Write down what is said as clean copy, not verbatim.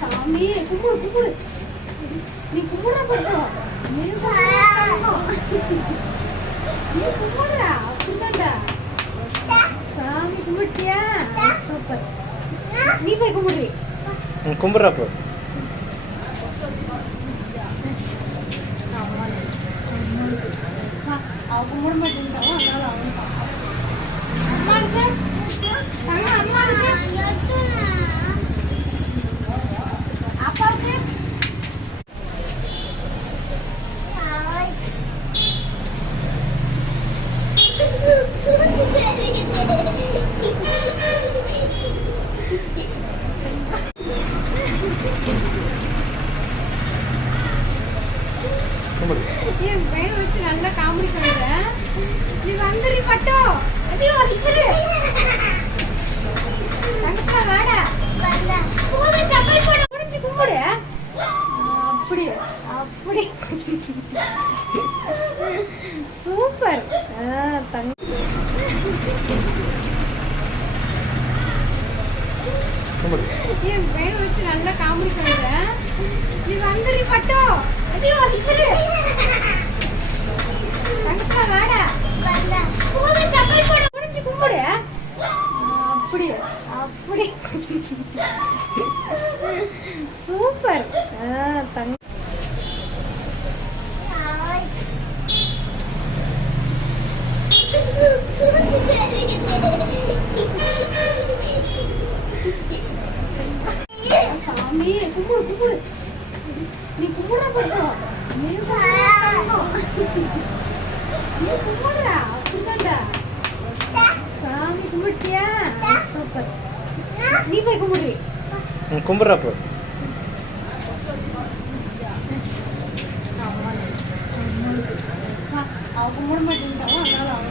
சாமி கும்பிடு கும்பிடு. நீ கும்பிடுற பட்டம். நீ கும்பிடுறா அப்படிதான்டா. சாமி கும்பிட்டியா? சூப்பர். நீ போய் கும்பிடுறி. கும்பிட்றப்போ அவ கும்பிட மாட்டேங்கிறான். அதனால அவன் அம்மா இருக்கு அம்மா இருக்கு அப்பாவுக்கு என் பையனை வச்சு நல்லா காமெடி பண்ணுறேன். நீ வந்துடு பட்டோ. எப்படியோ வந்துரு. தங்கப்பா வாடா. போது சக்கரை போட முடிச்சு கும்பிடு. அப்படி அப்படி சூப்பர். தங்க என் பையனை வச்சு நல்லா காமெடி பண்ணுறேன். நீ வந்துடு பட்டோ. எப்படியோ வந்துரு. தங்கப்பா வாடா. போது சக்கரை போட முடிச்சு கும்பிடு. அப்படி அப்படி சூப்பர். தங்க சாமி கும்பிடு கும்பிடு. நீ கும்பிடுற பட்டம். நீ கும்பிடுறா அப்படிதான்டா. சாமி கும்பிட்டியா? சூப்பர். நீ போய் கும்பிடுறி. கும்பிட்றப்போ அவ கும்பிட மாட்டேங்கிறான். அதனால அவன்